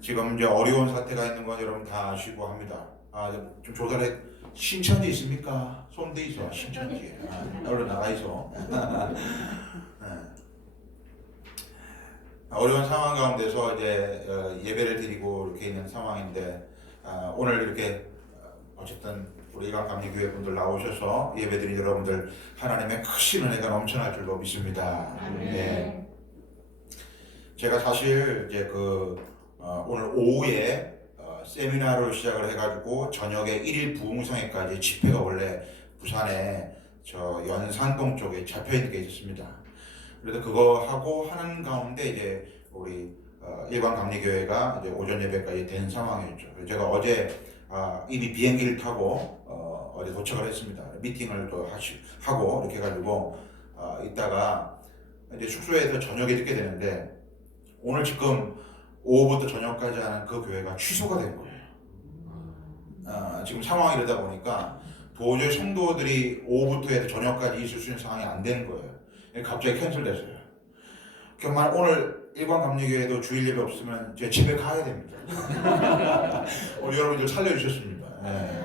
지금 이제 어려운 사태가 있는 건 여러분 다 아시고 합니다. 좀 조달해. 신천지 있습니까? 손대 있어. 신천지. 얼른 나가 있어. 네. 어려운 상황 가운데서 이제 예배를 드리고 이렇게 있는 상황인데 오늘 이렇게 어쨌든 우리 일광감리교회 분들 나오셔서 예배드린 여러분들 하나님의 크신 은혜가 넘쳐날 줄로 믿습니다. 네. 제가 사실 이제 오늘 오후에 세미나를 시작을 해가지고 저녁에 1일 부흥성회까지 집회가 원래 부산에 저 연산동 쪽에 잡혀있는 게 있었습니다. 그래서 그거 하고 하는 가운데 이제 우리 일광감리교회가 이제 오전 예배까지 된 상황이었죠. 제가 어제 이미 비행기를 타고 어제 도착을 했습니다. 미팅을 또 하고 이렇게 해가지고 이따가 이제 숙소에서 저녁에 듣게 되는데 오늘 지금 오후부터 저녁까지 하는 그 교회가 취소가 된 거예요. 지금 상황이 이러다 보니까 도저히 성도들이 오후부터 해서 저녁까지 있을 수 있는 상황이 안 되는 거예요. 갑자기 캔슬됐어요. 정말 오늘 일광감리교회도 주일 예배 없으면 제 집에 가야 됩니다. 우리 여러분들 살려주셨습니다.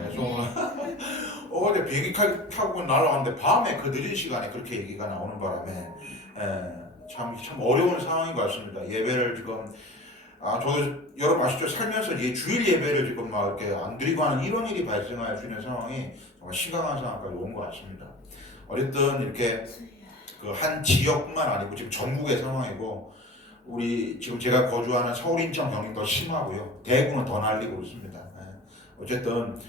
그래서 어제 비행기 타고 날아왔는데 밤에 그 늦은 시간에 그렇게 얘기가 나오는 바람에 참 어려운 상황인 것 같습니다. 예배를 지금 저도 여러분 아시죠? 살면서 주일 예배를 지금 막 이렇게 안 드리고 하는 이런 일이 발생할 수 있는 상황이 정말 심각한 상황까지 온 것 같습니다. 어쨌든 이렇게 그 한 지역뿐만 아니고 지금 전국의 상황이고 우리 지금 제가 거주하는 서울, 인천, 경기 더 심하고요. 대구는 더 날리고 있습니다. 어쨌든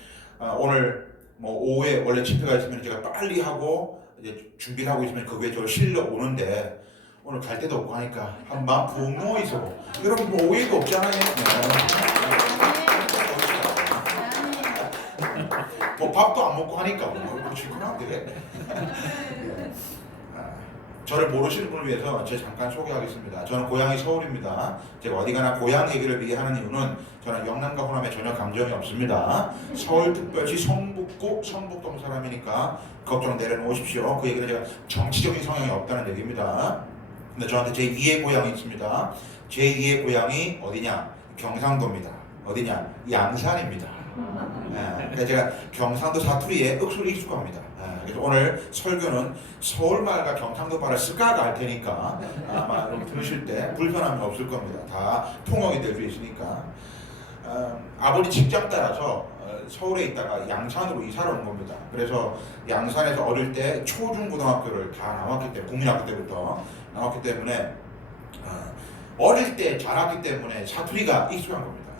오늘 뭐 오후에 원래 집회가 있으면 제가 빨리 하고 이제 준비를 하고 있으면 그 위에 저 실려 오는데 오늘 갈 데도 없고 하니까 한밤 붕 누워 있어. 여러분 뭐 오해도 없잖아요. 뭐 밥도 안 먹고 하니까 뭐 질끈한데. 저를 모르시는 분을 위해서 제가 잠깐 소개하겠습니다. 저는 고향이 서울입니다. 제가 어디 가나 고향 얘기를 하는 이유는 저는 영남과 호남에 전혀 감정이 없습니다. 서울특별시 성북구 성북동 사람이니까 걱정 내려놓으십시오. 그 얘기는 제가 정치적인 성향이 없다는 얘기입니다. 근데 저한테 제2의 고향이 있습니다. 제2의 고향이 어디냐? 경상도입니다. 어디냐? 양산입니다. 그래서 제가 경상도 사투리에 억수로 익숙합니다. 그래서 오늘 설교는 서울말과 경상도 말을 습가가 할 테니까 아마 들으실 때 불편함이 없을 겁니다. 다 통역이 될 수 있으니까. 아버지 직장 따라서 서울에 있다가 양산으로 이사를 온 겁니다. 그래서 양산에서 어릴 때 초중고등학교를 다 나왔기 때문에 국민학교 때부터 나왔기 때문에 어릴 때 자랐기 때문에 사투리가 익숙한 겁니다.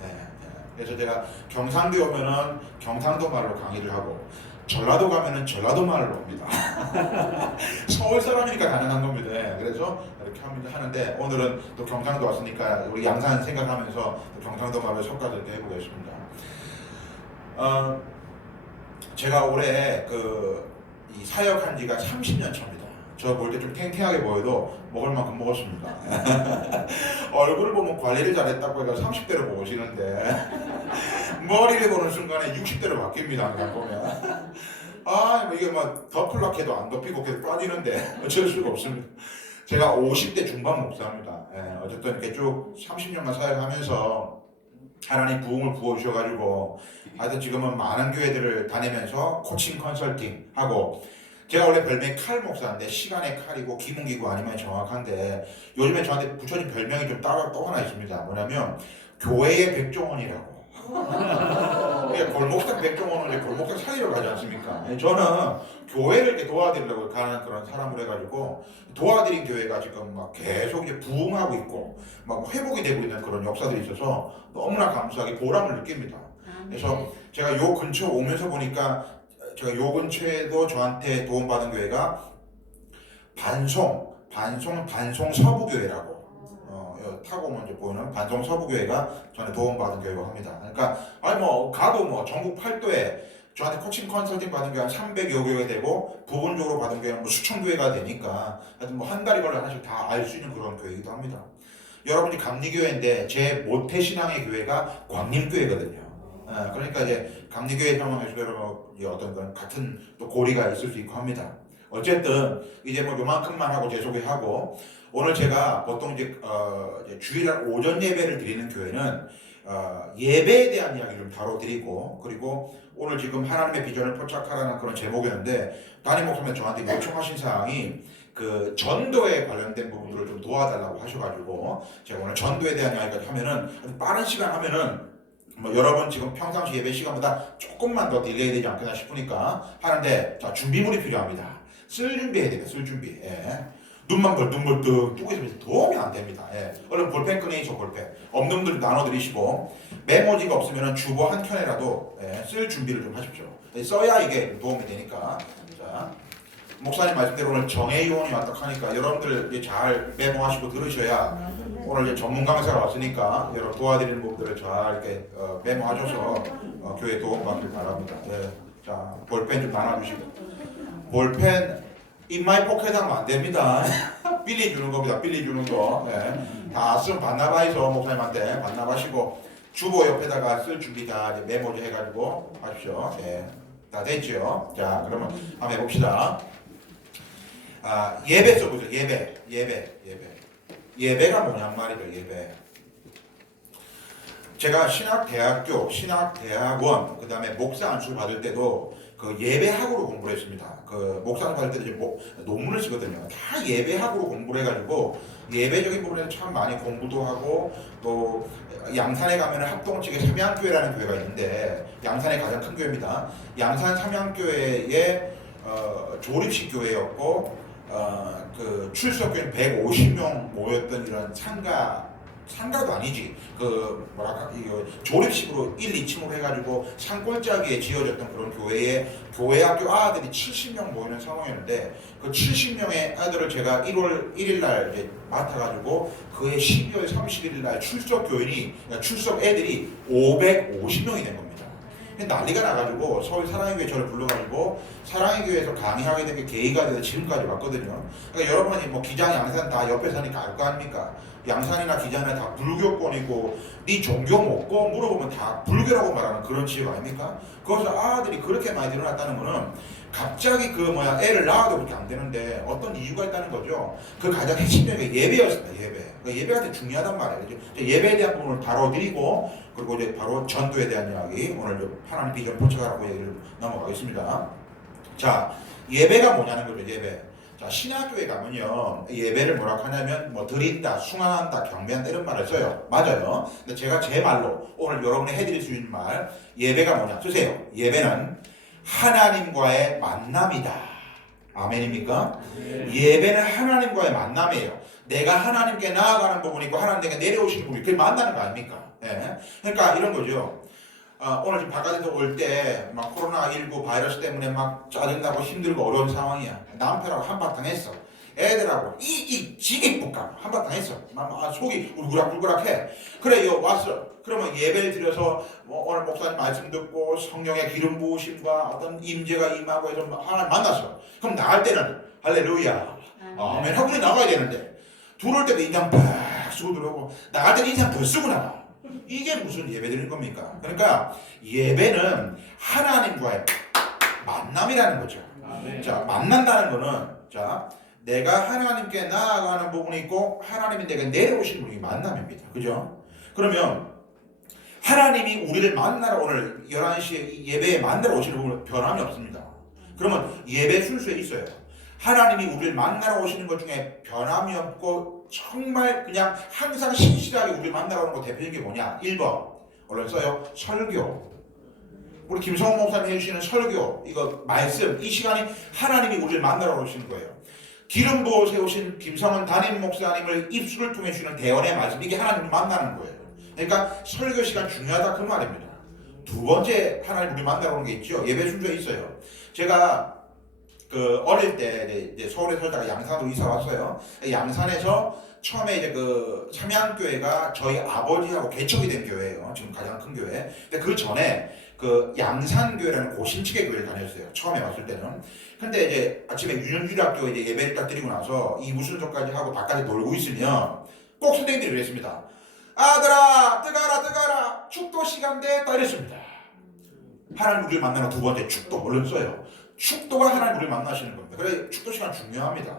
그래서 제가 경상도에 오면은 경상도 말로 강의를 하고 전라도 가면은 전라도 말로 옵니다. 서울 사람이니까 가능한 겁니다. 그래서 이렇게 하는데 오늘은 또 경상도 왔으니까 우리 양산 생각하면서 또 경상도 말로 섞어서 이렇게 해보겠습니다. 제가 올해 이 사역한 지가 30년 차입니다. 저 볼 때 좀 탱탱하게 보여도 먹을 만큼 먹었습니다. 얼굴을 보면 관리를 잘했다고 해서 30대로 보시는데 머리를 보는 순간에 60대로 바뀝니다. 그냥 보면 이게 막 덮으려고 해도 안 덮이고 계속 빠지는데 어쩔 수가 없습니다. 제가 50대 중반 목사입니다. 어쨌든 이렇게 쭉 30년간 사역하면서 하나님 부흥을 부어주셔가지고 하여튼 지금은 많은 교회들을 다니면서 코칭 컨설팅 하고 제가 원래 별명이 칼 목사인데 시간의 칼이고 기문기고 아니면 정확한데 요즘에 저한테 붙여진 별명이 좀 따로 또 하나 있습니다. 뭐냐면 교회의 백종원이라고. 골목상 백종원은 이제 골목상 살리러 가지 않습니까? 저는 교회를 이렇게 도와드리려고 가는 그런 사람을 해가지고 도와드린 교회가 지금 막 계속 이제 부흥하고 있고 막 회복이 되고 있는 그런 역사들이 있어서 너무나 감사하게 보람을 느낍니다. 그래서 제가 요 근처 오면서 보니까 제가 요 근처에도 저한테 도움받은 교회가 반송 서부교회라고 타고 먼저 보이는 반송 서부교회가 저한테 도움받은 교회라고 합니다. 그러니까 가도 뭐 전국 8도에 저한테 코칭 컨설팅 받은 교회 한 300여 교회가 되고 부분적으로 받은 교회는 뭐 수천 교회가 되니까 하여튼 뭐 한 달이 걸려 하나씩 다 알 수 있는 그런 교회이기도 합니다. 여러분이 감리교회인데 제 모태신앙의 교회가 광림교회거든요. 그러니까 이제 감리교회 상황에서 여러분 어떤 그런 같은 또 고리가 있을 수 있고 합니다. 어쨌든 이제 뭐 요만큼만 하고 제 소개하고 오늘 제가 보통 이제 주일날 오전 예배를 드리는 교회는 예배에 대한 이야기를 좀 다뤄드리고, 그리고 오늘 지금 하나님의 비전을 포착하라는 그런 제목이었는데 담임 목사님 저한테 요청하신 사항이 그 전도에 관련된 부분들을 좀 도와달라고 하셔가지고 제가 오늘 전도에 대한 이야기까지 하면은 아주 빠른 시간 하면은 뭐 여러분 지금 평상시 예배 시간보다 조금만 더 딜레이 되지 않겠나 싶으니까 하는데, 자, 준비물이 필요합니다. 쓸 준비해야 돼요. 쓸 준비. 예. 눈만 뜨고 있으면 도움이 안 됩니다. 예. 얼른 볼펜 꺼내이죠. 볼펜. 없는 분들 나눠드리시고, 메모지가 없으면 주보 한 켠에라도 쓸 준비를 좀 하십시오. 써야 이게 도움이 되니까. 자, 목사님 말씀대로 오늘 정의 요원이 왔다 하니까 여러분들 이제 잘 메모하시고 들으셔야 오늘 이제 전문 강사가 왔으니까 여러분 도와드리는 부분들을 잘 이렇게 메모하셔서 교회 도움 받길 바랍니다. 예. 자, 볼펜 좀 나눠주시고, 볼펜 인마이 포켓 하면 안 됩니다. 빌리 주는 겁니다. 빌리 주는 거. 예. 다 쓰면 반납하셔서 목사님한테 반납하시고 주보 옆에다가 쓸 준비 다 이제 메모지 해가지고 하십시오. 예. 다 됐죠? 자, 그러면 한번 해봅시다. 예배 써보세요. 예배가 뭐냔 말이죠. 예배. 제가 신학대학교, 신학대학원, 그 다음에 목사 안수 받을 때도 그 예배학으로 공부를 했습니다. 그 목사 안수 받을 때도 이제 논문을 쓰거든요. 다 예배학으로 공부를 해가지고 예배적인 부분에서 참 많이 공부도 하고, 또 양산에 가면 합동 측에 삼양교회라는 교회가 있는데 양산의 가장 큰 교회입니다. 양산 삼양교회의 조립식 교회였고, 그 출석교인 150명 모였던 이런 상가도 아니지, 그 뭐랄까 이거 조립식으로 1, 2층으로 해가지고 산골짜기에 지어졌던 그런 교회에 교회학교 아들이 70명 모이는 상황이었는데, 그 70명의 아들을 제가 1월 1일날 이제 맡아가지고 그해 12월 31일날 출석 교인이, 출석 애들이 550명이 된 겁니다. 난리가 나가지고 서울 사랑의 교회 저를 불러가지고 사랑의 교회에서 강의하게 된 게 계기가 돼서 지금까지 왔거든요. 그러니까 여러분이 뭐 기장, 양산 다 옆에 사니까 알 거 아닙니까? 양산이나 기장이나 다 불교권이고 네 종교 뭐고 물어보면 다 불교라고 말하는 그런 지역 아닙니까? 거기서 아들이 그렇게 많이 늘어났다는 거는 갑자기 애를 낳아도 그렇게 안 되는데 어떤 이유가 있다는 거죠. 그 가장 핵심적인 게 예배였습니다. 예배. 그러니까 예배가 되게 중요하단 말이에요. 예배에 대한 부분을 다뤄드리고, 그리고 이제 바로 전도에 대한 이야기, 오늘 하나님 비전 포착하라고 얘기를 넘어가겠습니다. 자, 예배가 뭐냐는 거죠. 예배. 자, 신학교에 가면요, 예배를 뭐라고 하냐면 뭐 드린다, 숭앙한다, 경배한다 이런 말을 써요. 맞아요. 근데 제가 제 말로 오늘 여러분이 해드릴 수 있는 말, 예배가 뭐냐 쓰세요. 예배는 하나님과의 만남이다. 아멘입니까? 예배는 하나님과의 만남이에요. 내가 하나님께 나아가는 부분이 있고 하나님께 내려오시는 부분이, 그게 만나는 거 아닙니까? 예. 그러니까 이런 거죠. 오늘 지금 바깥에서 올 때 막 코로나19 바이러스 때문에 막 짜증나고 힘들고 어려운 상황이야. 남편하고 한바탕 했어. 애들하고 지기ปุ๊까 한바탕 했어. 속이 울그락불그락해. 그래, 왔어. 그러면 예배를 드려서 오늘 목사님 말씀 듣고 성령의 기름 부으심과 어떤 임재가 임하고 해서 하나님 만났어. 그럼 나갈 때는 할렐루야, 아멘 하고 나가야 되는데, 들어올 때도 인상 팍 쓰고 들어오고 나갈 때는 인상 더 쓰고 나가. 이게 무슨 예배 드리는 겁니까? 그러니까 예배는 하나님과의 만남이라는 거죠. 자, 만난다는 거는, 자, 내가 하나님께 나아가는 부분이 있고 하나님이 내가 내려오시는 분이 만남입니다. 그죠? 그러면 하나님이 우리를 만나러 오늘 11시에 예배에 만나러 오시는 부분은 변함이 없습니다. 그러면 예배 순서에 있어요. 하나님이 우리를 만나러 오시는 것 중에 변함이 없고 정말 그냥 항상 신실하게 우리를 만나러 오는 것 대표적인 게 뭐냐? 1번 얼른 써요. 설교. 우리 김성호 목사님 해주시는 설교, 이거 말씀, 이 시간이 하나님이 우리를 만나러 오시는 거예요. 기름 부어 세우신 김성원 담임 목사님을 입술을 통해 주시는 대언의 말씀, 이게 하나님을 만나는 거예요. 그러니까 설교 시간 중요하다 그 말입니다. 두 번째 하나님 우리 만나러 오는 게 있죠. 예배 순서에 있어요. 제가 그 어릴 때 이제 서울에 살다가 양산으로 이사 왔어요. 양산에서 처음에 이제 그 삼양교회가 저희 아버지하고 개척이 된 교회예요. 지금 가장 큰 교회. 근데 그 전에 그 양산교회라는 고신측의 교회를 다녔어요. 처음에 왔을 때는. 근데 이제 아침에 유년주일학교 이제 예배를 딱 드리고 나서 이 무술조까지 하고 바깥에 놀고 있으면 꼭 선생님들이 그랬습니다. 아들아, 뜨가라, 축도 시간 됐다 이랬습니다. 하나님 우리를 만나는 두 번째 축도 얼른 써요. 축도가 하나님 우리를 만나시는 겁니다. 그래서 축도 시간 중요합니다.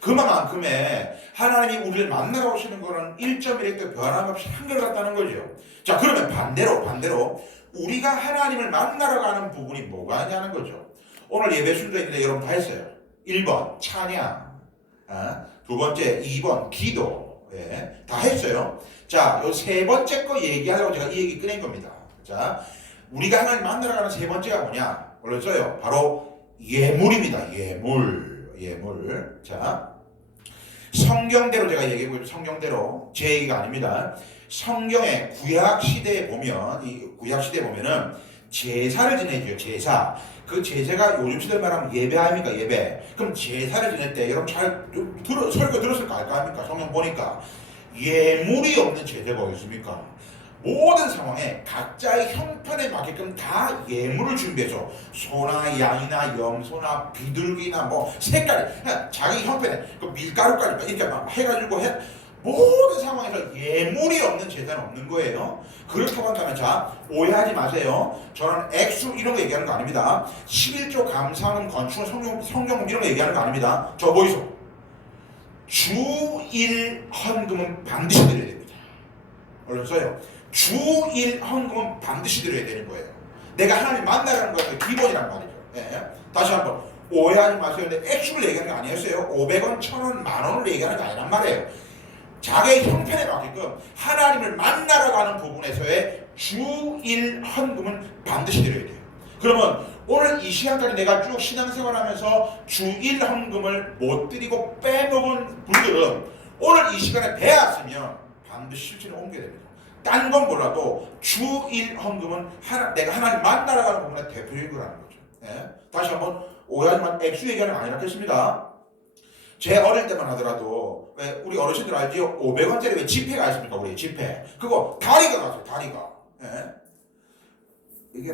그만큼의 하나님이 우리를 만나러 오시는 거는 1.1획도 변함없이 한결같다는 거죠. 자, 그러면 반대로 우리가 하나님을 만나러 가는 부분이 뭐가 있냐는 거죠. 오늘 예배 순서인데 여러분 다 했어요. 1번 찬양, 두 번째 2번 기도, 다 했어요. 자, 요 세 번째 거 얘기하려고 제가 이 얘기 꺼낸 겁니다. 자, 우리가 하나님 만나러 가는 세 번째가 뭐냐? 몰랐어요. 바로 예물입니다. 예물. 자, 성경대로 제가 얘기해보죠. 성경대로 제 얘기가 아닙니다. 성경의 구약 시대에 보면은 제사를 지내죠. 제사. 그 제사가 요즘 시대로 말하면 예배 아닙니까? 예배. 그럼 제사를 지낼 때 여러분 설교 들었을까? 알까 합니까? 성경 보니까 예물이 없는 제사가 어디 있습니까? 모든 상황에 각자의 형편에 맞게끔 다 예물을 준비해서 소나 양이나 염소나 비둘기나 뭐 색깔 자기 형편에 그 밀가루까지 이렇게 막 해가지고 모든 상황에서 예물이 없는 제사는 없는 거예요. 그렇다고 한다면 자 오해하지 마세요. 저는 액수 이런 거 얘기하는 거 아닙니다. 11조 감사하는 건축 성경 이런 거 얘기하는 거 아닙니다. 저 보이소. 주일 헌금은 반드시 드려야 됩니다. 얼른 써요. 주일 헌금은 반드시 드려야 되는 거예요. 내가 하나님 만나라는 것은 기본이란 말이죠. 다시 한번 오해하지 마세요. 근데 액수를 얘기하는 거 아니었어요. 500원, 1000원, 만원을 얘기하는 거 아니란 말이에요. 자기의 형편에 맞게끔 하나님을 만나러 가는 부분에서의 주일 헌금은 반드시 드려야 돼요. 그러면 오늘 이 시간까지 내가 쭉 신앙생활하면서 주일 헌금을 못 드리고 빼먹은 분들은 오늘 이 시간에 배웠으면 반드시 실천에 옮겨야 됩니다. 딴 건 몰라도 주일 헌금은 내가 하나님 만나러 가는 부분의 대표적인 거라는 거죠. 다시 한번 오해하지만 액수 얘기하는 거 아니라겠습니다. 제 어릴 때만 하더라도 왜 우리 어르신들 알지요? 500원짜리 왜 지폐가 있습니까? 우리 지폐 그거 다리가 갔어요. 다리가 이게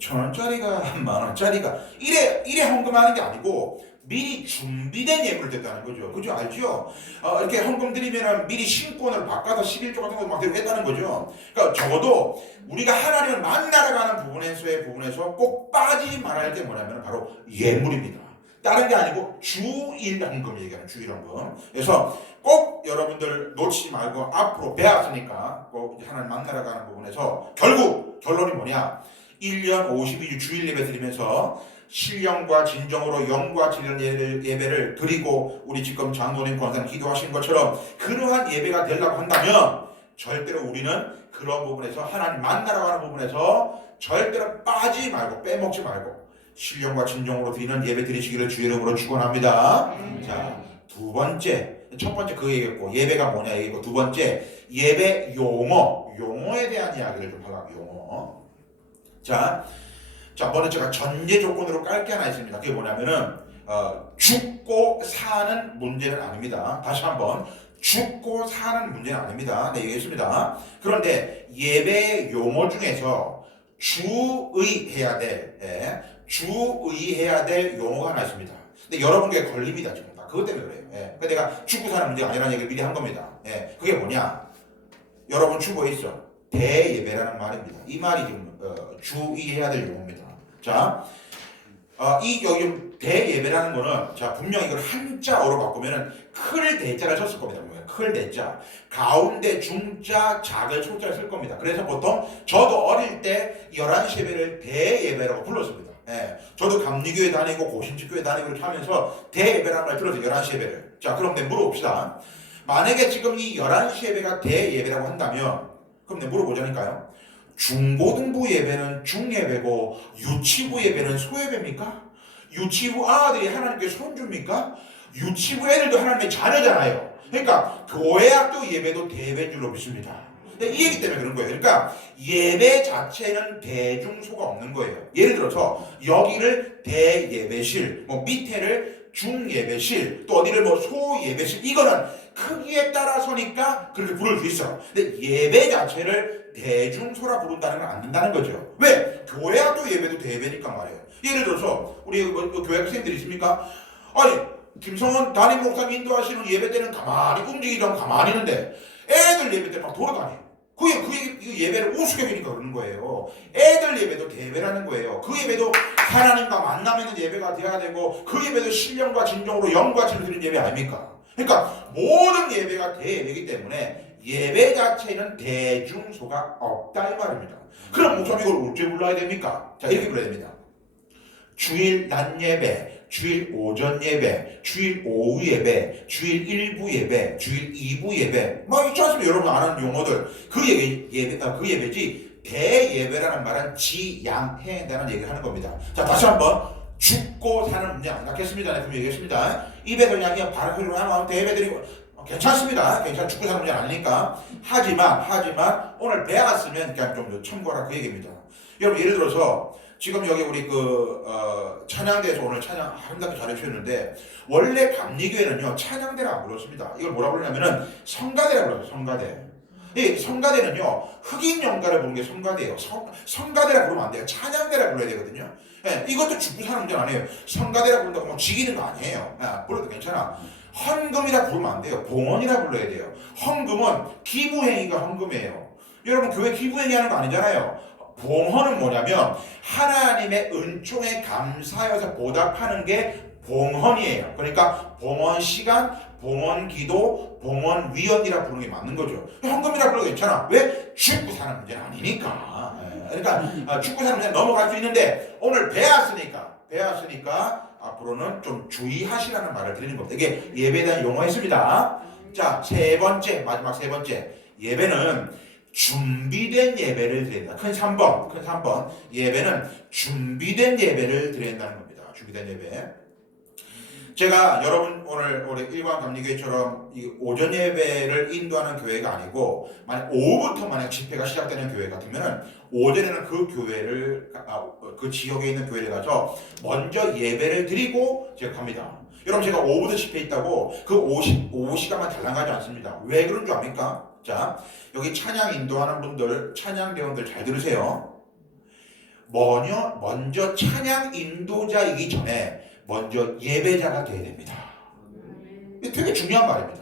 1,000원짜리가 만원짜리가 이래 헌금하는 게 아니고 미리 준비된 예물을 됐다는 거죠. 그죠? 알죠? 이렇게 헌금 드리면은 미리 신권을 바꿔서 11조 같은 거 막 들고 했다는 거죠. 그러니까 적어도 우리가 하나님을 만나러 가는 부분에서 꼭 빠지지 말아야 할 게 뭐냐면 바로 예물입니다. 다른 게 아니고 주일 헌금 얘기하는 주일 헌금. 그래서 꼭 여러분들 놓치지 말고 앞으로 배웠으니까 꼭 하나님 만나러 가는 부분에서 결론이 뭐냐? 1년 52주 주일 예배 드리면서 신령과 진정으로 영과 진리의 예배를 드리고 우리 지금 장로님 권사님 기도하신 것처럼 그러한 예배가 되려고 한다면 절대로 우리는 그런 부분에서 하나님 만나러 가는 부분에서 절대로 빠지지 말고 빼먹지 말고 신령과 진정으로 드리는 예배 드리시기를 주의 이름으로 축원합니다. 자, 첫 번째 그 얘기했고 예배가 뭐냐 얘기했고 두 번째 예배 용어에 대한 이야기를 좀 하려고 용어. 자, 먼저 제가 전제 조건으로 깔 게 하나 있습니다. 그게 뭐냐면은 죽고 사는 문제는 아닙니다. 다시 한번 죽고 사는 문제는 아닙니다. 네, 얘기했습니다. 그런데 예배 용어 중에서 주의해야 될 용어가 하나 있습니다. 근데 여러분께 걸립니다 지금 다 그것 때문에 그래요. 그러니까 내가 죽고 사는 문제가 아니라는 얘기를 미리 한 겁니다. 그게 뭐냐? 여러분 주보에 있어 대예배라는 말입니다. 이 말이 지금 주의해야 될 용어입니다. 자, 이 여기 대예배라는 거는 자 분명 이걸 한자어로 바꾸면은 클 대자를 썼을 겁니다. 클 대자 가운데 중자 작을 소자를 쓸 겁니다. 그래서 보통 저도 어릴 때 11시 예배를 대예배라고 불렀습니다. 저도 감리교회 다니고 고신직교회 다니고 이렇게 하면서 대예배라는 말 들어서 11시 예배를. 자, 그럼 물어봅시다. 만약에 지금 이 11시 예배가 대예배라고 한다면 그럼 물어보자니까요. 중고등부 예배는 중예배고 유치부 예배는 소예배입니까? 유치부 아들이 하나님께 손줍니까? 유치부 애들도 하나님의 자녀잖아요. 그러니까 교회학교 예배도 대예배인 줄로 믿습니다. 이 얘기 때문에 그런 거예요. 그러니까 예배 자체는 대중소가 없는 거예요. 예를 들어서 여기를 대예배실, 밑에를 중예배실, 또 어디를 소예배실, 이거는 크기에 따라서니까 그렇게 부를 수 있어. 근데 예배 자체를 대중소라 부른다는 건 안 된다는 거죠. 왜? 교회학교 예배도 대예배니까 말이에요. 예를 들어서 우리 교회 학생들이 있습니까? 아니 김성원 담임 목사님 인도하시는 예배 때는 가만히 움직이지 않고 가만히 있는데 애들 예배 때 막 돌아다녀. 그 예배를 우습게 보니까 그러는 거예요. 애들 예배도 대회라는 거예요. 그 예배도 하나님과 만남 있는 예배가 돼야 되고 그 예배도 신령과 진정으로 영과 진리를 드리는 예배 아닙니까? 그러니까 모든 예배가 대예배이기 때문에 예배 자체는 대중소가 없다 이 말입니다. 그럼 목사님 이걸 어떻게 불러야 됩니까? 자, 이렇게 불러야 됩니다. 주일 낮 예배, 주일 오전 예배, 주일 오후 예배, 주일 1부 예배, 주일 2부 예배, 뭐 있지 않습니까? 여러분 아는 용어들. 그 예배지 대예배라는 말은 지양해야 된다는 얘기를 하는 겁니다. 자, 다시 한번 죽고 사는 문제 안 낳겠습니다. 네, 그럼 얘기했습니다. 입에 그냥 바로 흐르고 하면 대예배드리고 괜찮습니다. 죽고 사는 문제 아니니까. 하지만 오늘 배웠으면 그냥 좀 참고하라 그 얘기입니다. 여러분 예를 들어서 지금 여기 우리 찬양대에서 오늘 찬양 아름답게 잘해주셨는데 원래 감리교회는요 찬양대라 안 불렀습니다. 이걸 뭐라 부르냐면은 성가대라 불렀어요. 성가대. 이 성가대는요 흑인 연가를 부르는 게 성가대예요. 성가대라 부르면 안 돼요. 찬양대라 불러야 되거든요. 예, 이것도 죽고 사는 문제는 아니에요. 성가대라 부른다고 뭐 지기는 거 아니에요. 불러도 괜찮아. 헌금이라 부르면 안 돼요. 봉헌이라 불러야 돼요. 헌금은 기부행위가 헌금이에요. 여러분 교회 기부행위 하는 거 아니잖아요. 봉헌은 뭐냐면 하나님의 은총에 감사해서 보답하는 게 봉헌이에요. 그러니까 봉헌 시간, 봉헌 기도, 봉헌 위원이라 부르는 게 맞는 거죠. 헌금이라 불러도 괜찮아. 왜? 죽고 사는 문제는 아니니까. 그러니까 죽고 사는 문제는 넘어갈 수 있는데 오늘 배웠으니까 앞으로는 좀 주의하시라는 말을 드리는 겁니다. 이게 예배에 대한 용어였습니다. 자, 마지막 세 번째. 예배는 준비된 예배를 드린다. 큰 3번. 예배는 준비된 예배를 드린다는 겁니다. 준비된 예배. 제가 여러분 오늘 우리 일반 감리교회처럼 이 오전 예배를 인도하는 교회가 아니고 만약 오후부터 만약 집회가 시작되는 교회 같으면은 오전에는 그 교회를 그 지역에 있는 교회를 가서 먼저 예배를 드리고 제가 갑니다. 여러분 제가 오후부터 집회 있다고 그 오후 시간만 달랑가지 않습니다. 왜 그런 줄 압니까? 자, 여기 찬양 인도하는 분들, 찬양 대원들 잘 들으세요. 먼저 찬양 인도자이기 전에 먼저 예배자가 돼야 됩니다. 되게 중요한 말입니다.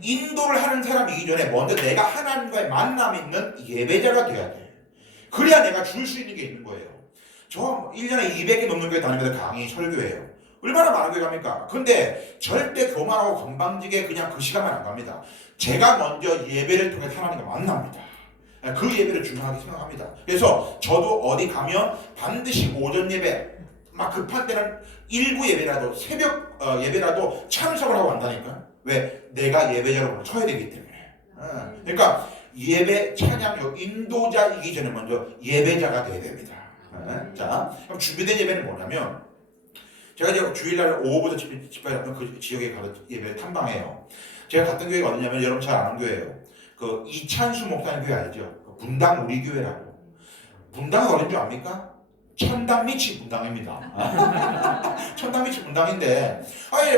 인도를 하는 사람이기 전에 먼저 내가 하나님과의 만남 있는 예배자가 돼야 돼. 그래야 내가 줄 수 있는 게 있는 거예요. 저 1년에 200개 넘는 교회 다니면서 강의 설교해요. 얼마나 많은 교회 갑니까? 근데 절대 교만하고 건방지게 그냥 그 시간만 안 갑니다. 제가 먼저 예배를 통해 하나님과 만납니다. 그 예배를 중요하게 생각합니다. 그래서 저도 어디 가면 반드시 오전 예배, 막 급한 때는 일부 예배라도 새벽 예배라도 참석을 하고 간다니까. 왜? 내가 예배자로 서야 되기 때문에. 그러니까 예배 찬양 인도자이기 전에 먼저 예배자가 돼야 됩니다. 자, 그럼 준비된 예배는 뭐냐면 제가 이제 주일날 오후부터 집회를 하면 그 지역에 가서 예배를 탐방해요. 제가 갔던 교회가 어디냐면 여러분 잘 아는 교회예요. 그 이찬수 목사님 교회 알죠? 분당 우리 교회라고. 분당은 어딘 줄 압니까? 천당 밑이 분당입니다. 천당 밑이 분당인데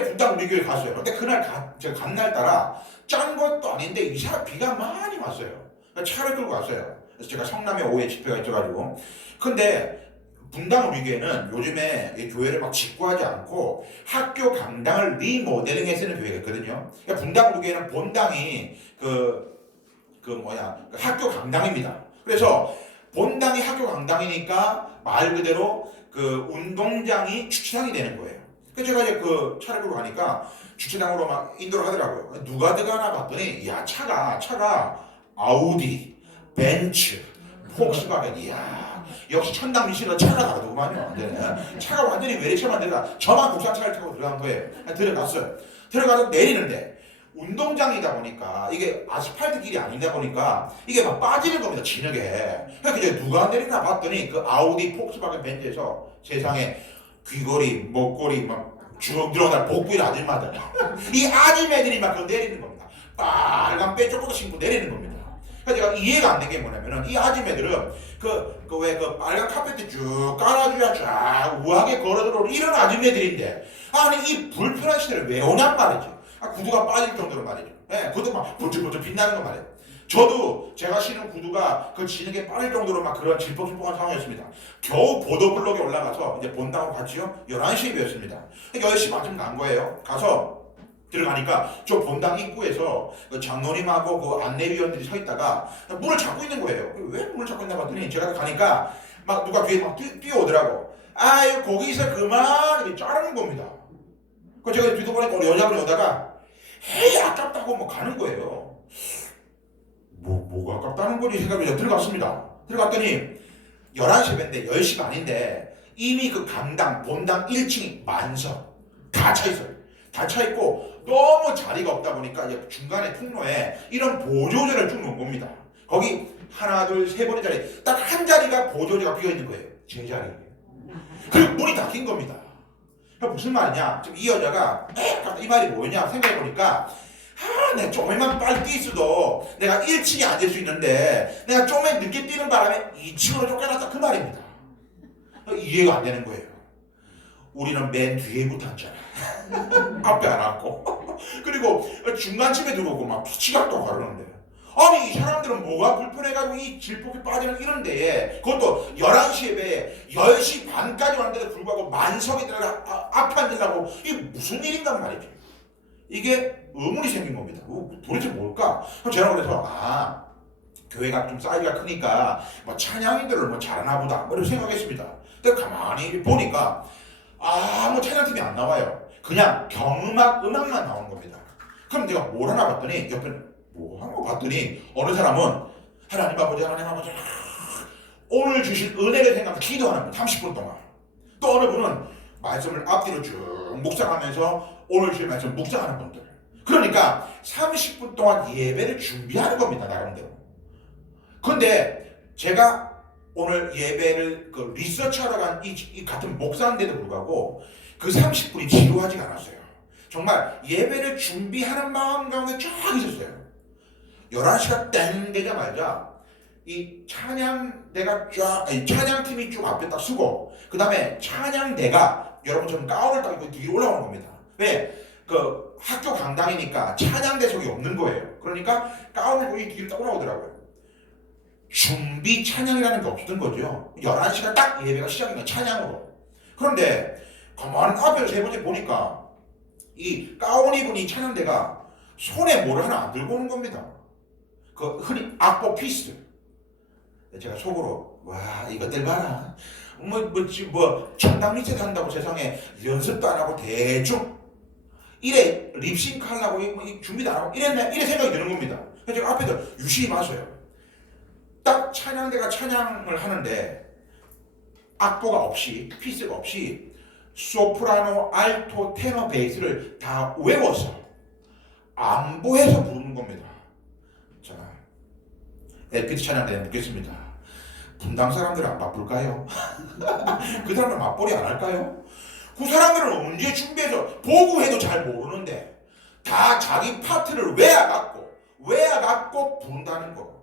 분당 우리 교회 갔어요. 근데 그날 제가 간 날 따라 짠 것도 아닌데 이상 비가 많이 왔어요. 차를 끌고 갔어요. 그래서 제가 성남에 오후에 집회가 있어가지고 근데 분당 우리 교회는 요즘에 교회를 막 직구하지 않고 학교 강당을 리모델링해 쓰는 교회가 있거든요. 그러니까 분당 우리 교회는 본당이 학교 강당입니다. 그래서 본당이 학교 강당이니까 말 그대로 그 운동장이 주차장이 되는 거예요. 그래서 제가 이제 그 차를 끌고 가니까 주차장으로 막 인도를 하더라고요. 누가 들어가나 봤더니 차가 아우디, 벤츠, 폭스바겐, 역시 천당 미신은 차가 다르더구만요. 차가 완전히 외래차 만들다 저만 국산 차를 타고 들어간 거예요. 들어갔어요. 들어가서 내리는데 운동장이다 보니까 이게 아스팔트 길이 아니다 보니까 이게 막 빠지는 겁니다. 진흙에. 그래서 이제 누가 내리나 봤더니 그 아우디 폭스바겐 벤츠에서 세상에 귀걸이, 목걸이 막 쭉 들어간 복부인 아줌마들 이 아줌매들이 막 그거 내리는 겁니다. 빨간 빼쪽부터 신고 내리는 겁니다. 그래서 제가 이해가 안 된 게 뭐냐면은 이 아줌매들은 그 빨간 카페트 쭉 깔아줘야 쫙 우아하게 걸어 들어오는 이런 아줌매들인데 아니 이 불편한 시대를 왜 오냔 말이지. 구두가 빠질 정도로 말이죠. 구두 막 번쩍번쩍 빛나는 거 말이에요. 저도 제가 신은 구두가 그 진흙에 빠질 정도로 막 그런 질퍽질퍽한 상황이었습니다. 겨우 보도블록에 올라가서 이제 본다고 갔지요. 11시에 비었습니다. 10시 반쯤 간 거예요. 가서 들어가니까 저 본당 입구에서 그 장로님하고 그 안내위원들이 서 있다가 문을 잡고 있는 거예요. 왜 문을 잡고 있나 봤더니 제가 가니까 막 누가 뒤에 막 뛰어오더라고. 아유 거기서 그만 이렇게 자르는 겁니다. 그 제가 뒤도 보니까 우리 여자분이 오다가 에이 아깝다고 뭐 가는 거예요. 뭐가 아깝다는 거지 생각해서 들어갔습니다. 들어갔더니 11시 반인데 10시 반인데 이미 그 강당 본당 1층이 만석 다 차 있어요. 다 차 있고 너무 자리가 없다 보니까 이제 중간에 통로에 이런 보조제를 쭉 놓은 겁니다. 거기 하나 둘 세 번의 자리 딱 한 자리가 보조제가 비어 있는 거예요. 제 자리예요. 그리고 문이 닫힌 겁니다. 무슨 말이냐? 지금 이 여자가 이 말이 뭐냐 생각해 보니까 내가 조금만 빨리 뛰어도 내가 1층에 앉을 수 있는데 내가 조금만 늦게 뛰는 바람에 2층으로 쫓겨났다 그 말입니다. 이해가 안 되는 거예요. 우리는 맨 뒤에부터 앉잖아. 앞에 안 앉고 그리고 중간쯤에 들어오고 막 피치각도 가르는데 아니 이 사람들은 뭐가 불편해가지고 이 질폭에 빠지는 이런 데에 그것도 11시에 배 10시 반까지 왔는데도 불구하고 만석에 들어가 앞에 앉으려고 이게 무슨 일인가 말이죠. 이게 의문이 생긴 겁니다. 도대체 뭘까? 제가 그래서 교회가 좀 사이즈가 크니까 뭐 찬양인들을 뭐 잘하나 보다 뭐 이렇게 생각했습니다. 근데 가만히 보니까 뭐 찬양팀이 안 나와요. 그냥 음악만 나오는 겁니다. 그럼 내가 뭘 하나 봤더니 옆에 뭐 한 거 봤더니 어느 사람은 하나님 아버지 오늘 주신 은혜를 생각하면서 기도하는 거예요. 30분 동안. 또 어느 분은 말씀을 앞뒤로 쭉 묵상하면서 오늘 주신 말씀 묵상하는 분들. 그러니까 30분 동안 예배를 준비하는 겁니다. 나름대로. 그런데 제가 오늘 예배를 그 리서치하러 간 이 같은 목사인데도 불구하고 그 30분이 지루하지가 않았어요. 정말 예배를 준비하는 마음 가운데 쫙 있었어요. 11시가 땡 되자마자 이 찬양팀이 쭉 앞에 딱 서고 그 다음에 찬양대가 여러분처럼 가운을 딱 입고 뒤로 올라오는 겁니다. 왜? 그 학교 강당이니까 찬양대석이 없는 거예요. 그러니까 가운을 입고 뒤로 딱 올라오더라고요. 준비 찬양이라는 게 없었던 거죠. 11시가 딱 예배가 시작인 거예요. 찬양으로. 그런데 가만히 앞에서 세 번째 보니까 이 가운 입은 이 찬양대가 손에 뭘 하나 안 들고 오는 겁니다. 그 흔히 악보 피스. 제가 속으로 이것들 봐라. 천당 미체 한다고 세상에 연습도 안 하고 대충 이래 립싱크 하려고 준비도 안 하고 이래 생각이 드는 겁니다. 그래서 제가 앞에서 유심히 마셔요. 딱 찬양대가 찬양을 하는데 악보가 없이 피스가 없이 소프라노, 알토, 테너, 베이스를 다 외워서 안보해서 부르는 겁니다. 자, LPT 찬양대에 묻겠습니다. 분당 사람들은 안 바쁠까요? 그 사람들 맞벌이 안 할까요? 그 사람들은 언제 준비해서 보고해도 잘 모르는데 다 자기 파트를 외워갖고 부른다는 거.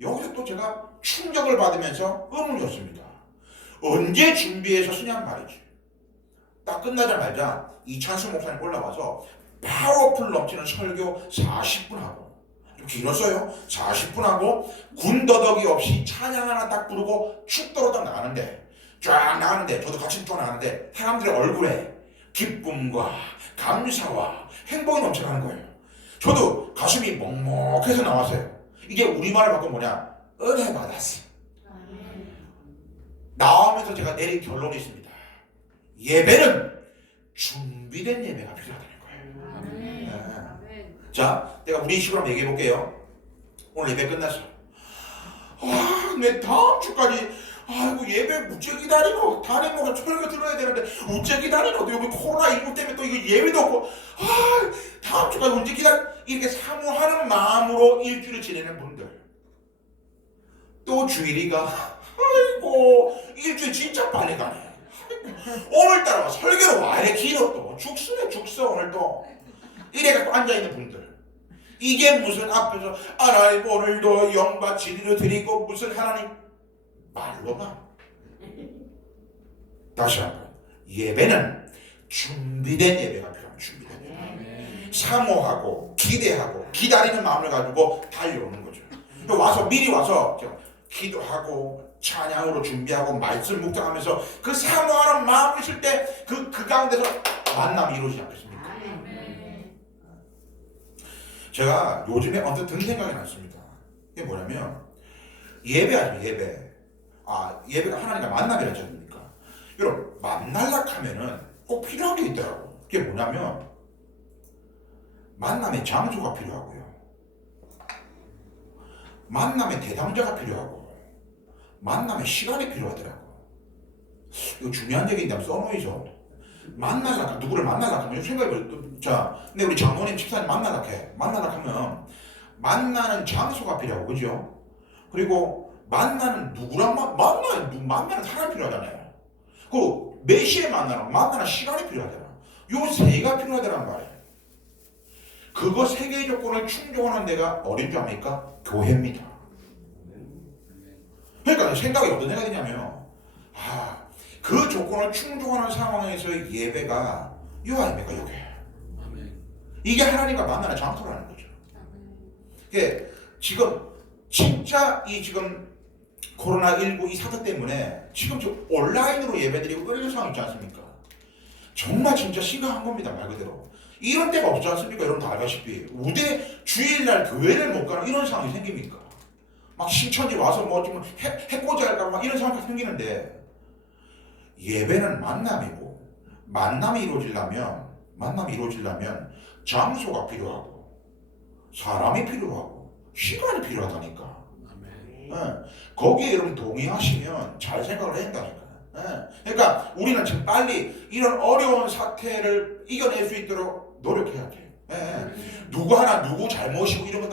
여기서 또 제가 충격을 받으면서 의문이었습니다. 언제 준비해서 쓰냔 말이지. 딱 끝나자마자 이찬수 목사님 올라와서 파워풀 넘치는 설교 40분 하고 좀 길었어요. 40분 하고 군더더기 없이 찬양 하나 딱 부르고 축도로 딱 나가는데 저도 같이 쭉 나가는데 사람들의 얼굴에 기쁨과 감사와 행복이 넘쳐가는 거예요. 저도 가슴이 먹먹해서 나왔어요. 이게 우리말을 바꾸면 뭐냐? 은혜 받았어. 나오면서 제가 내린 결론이 있습니다. 예배는 준비된 예배가 필요하다는 거예요. 자, 내가 우리 식으로 한번 얘기해 볼게요. 오늘 예배 끝났어. 내 다음 주까지 예배 우째 기다리고 다른 뭐가 설교 들어야 되는데 우째 기다리고 또 여기 코로나19 때문에 또 이거 예배도 없고 다음 주까지 우째 이렇게 사모하는 마음으로 일주일을 지내는 분들 또 주일이가 일주일 진짜 빨리 가네. 오늘따라 설교로 와 이래 길어 또 죽서 오늘 또 이래갖고 앉아있는 분들 이게 무슨 앞에서 하나님 오늘도 영과 진리를 드리고 무슨 하나님 말로만. 다시 한번 예배는 준비된 예배가 필요합니다. 준비된 예배. 사모하고 기대하고 기다리는 마음을 가지고 달려오는 거죠. 와서 미리 와서 기도하고 찬양으로 준비하고 말씀 묵상하면서 그 사모하는 마음을 있을 때 그 가운데서 만남이 이루어지지 않겠습니까? 제가 요즘에 언뜻 든 생각이 났습니다. 이게 뭐냐면 예배하죠, 예배. 예배가 하나님과 만남이라 하지 않습니까? 여러분, 만날라 하면은 꼭 필요한 게 있더라고. 그게 뭐냐면 만남의 장소가 필요하고요. 만남의 대상자가 필요하고 만남의 시간이 필요하더라고. 이거 중요한 얘기인데 한번 써놓이죠. 누구를 만날라 하면 생각해보세요. 자, 근데 우리 장모님 집사님 만날라 해. 만날라 하면 만나는 장소가 필요하고, 그죠? 그리고 만나는 누구랑 만나는 사람이 필요하잖아요. 그 몇 시에 만나는 시간이 필요하잖아. 요 세 개가 필요하다는 말이에요. 그거 세 개의 조건을 충족하는 데가 어딘 줄 압니까? 교회입니다. 그러니까 생각이 어떤 생각이냐면, 그 조건을 충족하는 상황에서 예배가 요 아닙니까, 요게. 이게 하나님과 만나는 장소라는 거죠. 이게 지금 진짜 이 지금 코로나19 이 사태 때문에 지금 온라인으로 예배드리고 끌리는 상황 있지 않습니까? 정말 진짜 심각한 겁니다, 말 그대로. 이런 때가 없지 않습니까? 여러분 다 알다시피 우대 주일날 교회를 못 가는 이런 상황이 생깁니까? 막 신천지 와서 뭐 좀 해코지 할까 막 이런 상황이 생기는데, 예배는 만남이고 만남이 이루어지려면 장소가 필요하고 사람이 필요하고 시간이 필요하다니까. 네. 거기에 여러분 동의하시면 잘 생각을 해야 된다니까. 네. 그러니까 우리는 지금 빨리 이런 어려운 사태를 이겨낼 수 있도록 노력해야 돼. 네. 누구 잘못이고 이런 것